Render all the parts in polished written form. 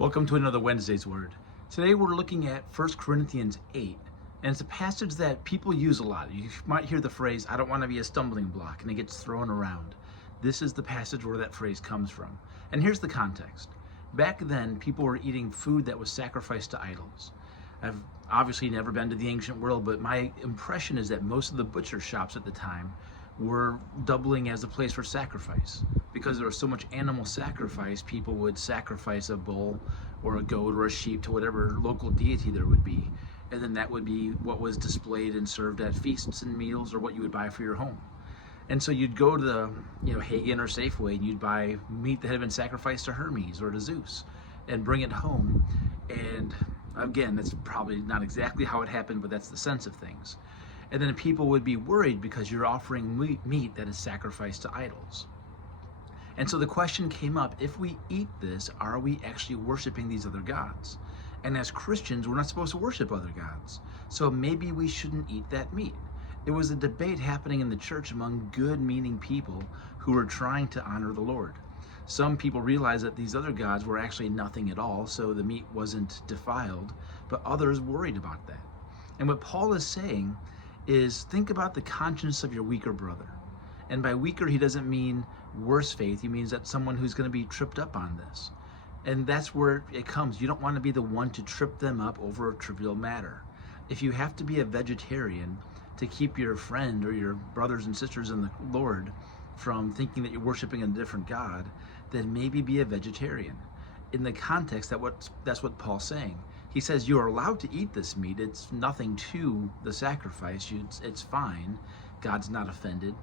Welcome to another Wednesday's Word. Today we're looking at 1 Corinthians 8, and it's a passage that people use a lot. You might hear the phrase, I don't want to be a stumbling block, and it gets thrown around. This is the passage where that phrase comes from. And here's the context. Back then, people were eating food that was sacrificed to idols. I've obviously never been to the ancient world, but my impression is that most of the butcher shops at the time were doubling as a place for sacrifice. Because there was so much animal sacrifice, people would sacrifice a bull or a goat or a sheep to whatever local deity there would be. And then that would be what was displayed and served at feasts and meals, or what you would buy for your home. And so you'd go to the Hagen or Safeway and you'd buy meat that had been sacrificed to Hermes or to Zeus and bring it home. And again, that's probably not exactly how it happened, but that's the sense of things. And then people would be worried because you're offering meat that is sacrificed to idols. And so the question came up, if we eat this, are we actually worshiping these other gods? And as Christians, we're not supposed to worship other gods. So maybe we shouldn't eat that meat. It was a debate happening in the church among good-meaning people who were trying to honor the Lord. Some people realized that these other gods were actually nothing at all, so the meat wasn't defiled, but others worried about that. And what Paul is saying is, think about the conscience of your weaker brother. And by weaker, he doesn't mean worse faith. He means that someone who's going to be tripped up on this. And that's where it comes. You don't want to be the one to trip them up over a trivial matter. If you have to be a vegetarian to keep your friend or your brothers and sisters in the Lord from thinking that you're worshiping a different God, then maybe be a vegetarian. In the context, that's what Paul's saying. He says you are allowed to eat this meat. It's nothing to the sacrifice. It's fine. God's not offended.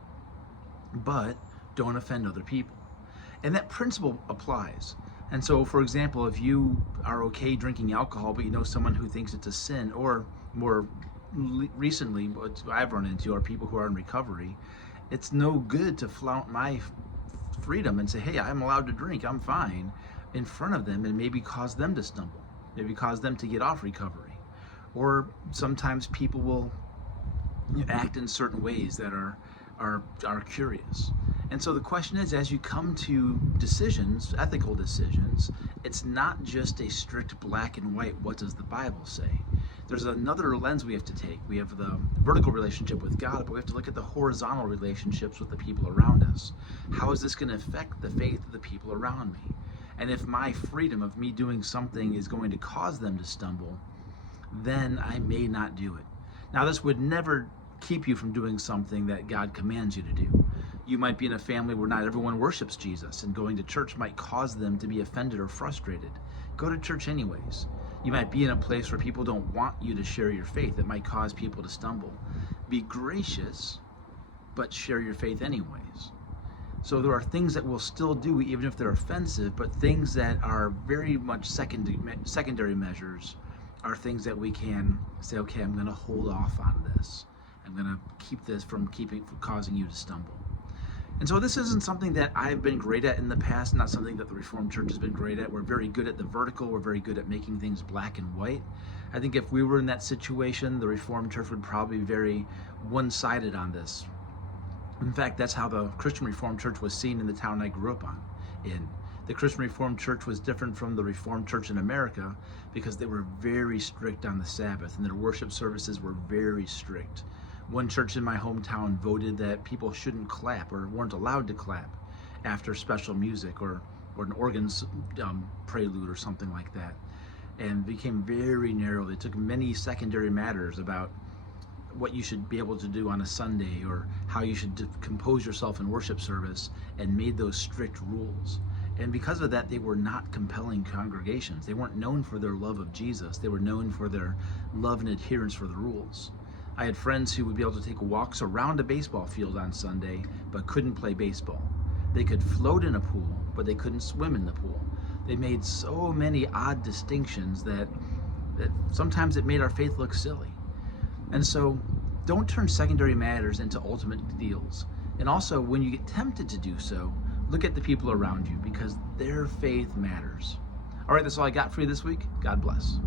But don't offend other people. And that principle applies. And so, for example, if you are okay drinking alcohol, but you know someone who thinks it's a sin, or more recently, what I've run into are people who are in recovery, it's no good to flout my freedom and say, hey, I'm allowed to drink, I'm fine, in front of them, and maybe cause them to stumble, maybe cause them to get off recovery. Or sometimes people will act in certain ways that are curious. And so the question is, as you come to decisions, ethical decisions, it's not just a strict black and white, what does the Bible say? There's another lens we have to take. We have the vertical relationship with God, but we have to look at the horizontal relationships with the people around us. How is this going to affect the faith of the people around me? And if my freedom of me doing something is going to cause them to stumble, then I may not do it. Now, this would never keep you from doing something that God commands you to do. You might be in a family where not everyone worships Jesus, and going to church might cause them to be offended or frustrated. Go to church anyways. You might be in a place where people don't want you to share your faith. It might cause people to stumble. Be gracious, but share your faith anyways. So there are things that we'll still do even if they're offensive, but things that are very much secondary measures are things that we can say, okay, I'm going to hold off on this. I'm going to keep this from causing you to stumble. And so this isn't something that I've been great at in the past, not something that the Reformed Church has been great at. We're very good at the vertical. We're very good at making things black and white. I think if we were in that situation, the Reformed Church would probably be very one-sided on this. In fact, that's how the Christian Reformed Church was seen in the town I grew up in. The Christian Reformed Church was different from the Reformed Church in America because they were very strict on the Sabbath, and their worship services were very strict. One church in my hometown voted that people shouldn't clap or weren't allowed to clap after special music or an organ's prelude or something like that. And became very narrow. They took many secondary matters about what you should be able to do on a Sunday or how you should compose yourself in worship service, and made those strict rules. And because of that, they were not compelling congregations. They weren't known for their love of Jesus. They were known for their love and adherence for the rules. I had friends who would be able to take walks around a baseball field on Sunday, but couldn't play baseball. They could float in a pool, but they couldn't swim in the pool. They made so many odd distinctions that sometimes it made our faith look silly. And so don't turn secondary matters into ultimate deals. And also, when you get tempted to do so, look at the people around you, because their faith matters. All right, that's all I got for you this week. God bless.